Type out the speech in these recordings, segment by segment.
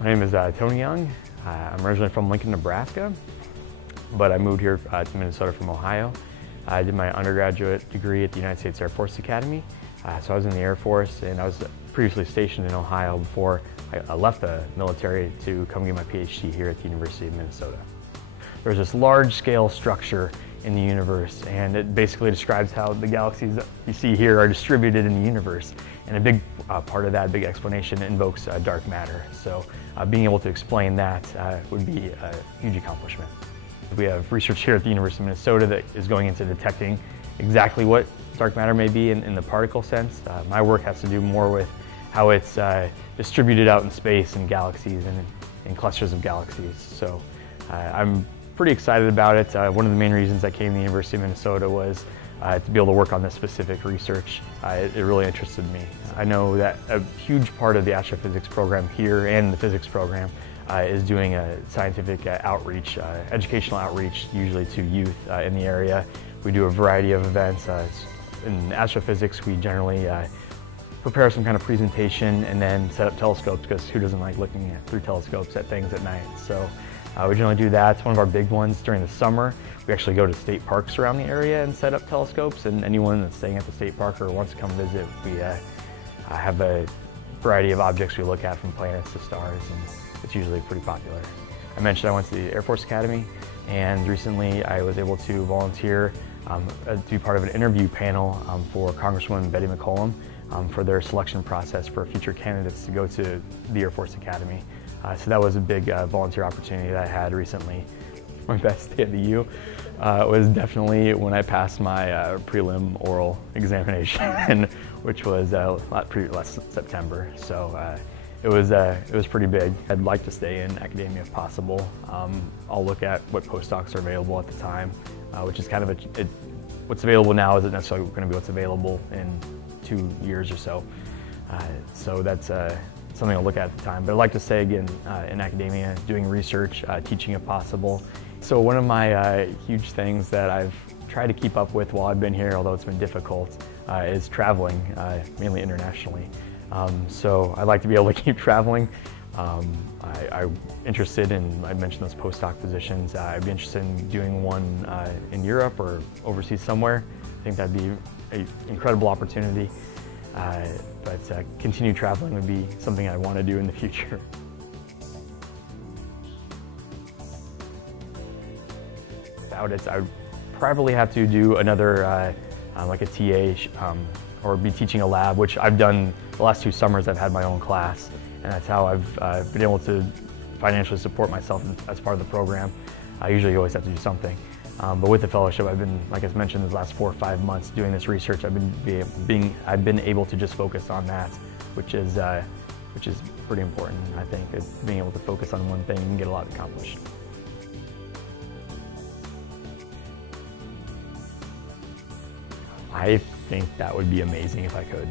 My name is Tony Young. I'm originally from Lincoln, Nebraska, but I moved here to Minnesota from Ohio. I did my undergraduate degree at the United States Air Force Academy. So I was in the Air Force, and I was previously stationed in Ohio before I left the military to come get my PhD here at the University of Minnesota. There's this large-scale structure in the universe, and it basically describes how the galaxies that you see here are distributed in the universe. And a big part of that, big explanation, invokes dark matter. So being able to explain that would be a huge accomplishment. We have research here at the University of Minnesota that is going into detecting exactly what dark matter may be in the particle sense. My work has to do more with how it's distributed out in space in galaxies and in clusters of galaxies. So I'm pretty excited about it. One of the main reasons I came to the University of Minnesota was to be able to work on this specific research. It really interested me. I know that a huge part of the astrophysics program here and the physics program is doing a scientific outreach, educational outreach, usually to youth in the area. We do a variety of events. In astrophysics, we generally prepare some kind of presentation and then set up telescopes, because who doesn't like looking through telescopes at things at night? So we generally do that. It's one of our big ones during the summer. We actually go to state parks around the area and set up telescopes, and anyone that's staying at the state park or wants to come visit, we have a variety of objects we look at, from planets to stars, and it's usually pretty popular. I mentioned I went to the Air Force Academy, and recently I was able to volunteer to be part of an interview panel for Congresswoman Betty McCollum for their selection process for future candidates to go to the Air Force Academy. So that was a big volunteer opportunity that I had recently. My best day of the U was definitely when I passed my prelim oral examination, which was last September. So it was pretty big. I'd like to stay in academia if possible. I'll look at what postdocs are available at the time, which is kind of what's available now isn't necessarily going to be what's available in 2 years or so. So that's something I'll look at the time. But I'd like to stay again in academia, doing research, teaching if possible. So one of my huge things that I've tried to keep up with while I've been here, although it's been difficult, is traveling, mainly internationally. So I'd like to be able to keep traveling. I'm interested in, I mentioned those postdoc positions. I'd be interested in doing one in Europe or overseas somewhere. I think that'd be an incredible opportunity. But continued traveling would be something I want to do in the future. Without it, I would probably have to do another, like a TA, or be teaching a lab, which I've done the last 2 summers. I've had my own class, and that's how I've been able to financially support myself as part of the program. I usually always have to do something. But with the fellowship, I've been, like I mentioned, the last 4 or 5 months doing this research. I've been able to just focus on that, which is pretty important. I think it's being able to focus on one thing and get a lot accomplished. I think that would be amazing if I could.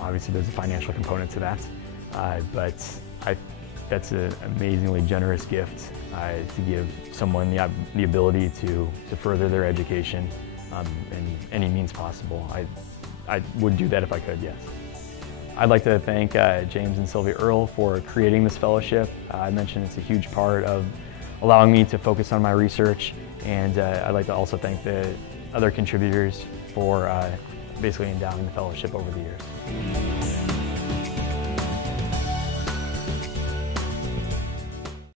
Obviously, there's a financial component to that, but that's an amazingly generous gift to give someone the ability to further their education in any means possible. I would do that if I could, yes. I'd like to thank James and Sylvia Earle for creating this fellowship. I mentioned it's a huge part of allowing me to focus on my research, and I'd like to also thank the other contributors for basically endowing the fellowship over the years.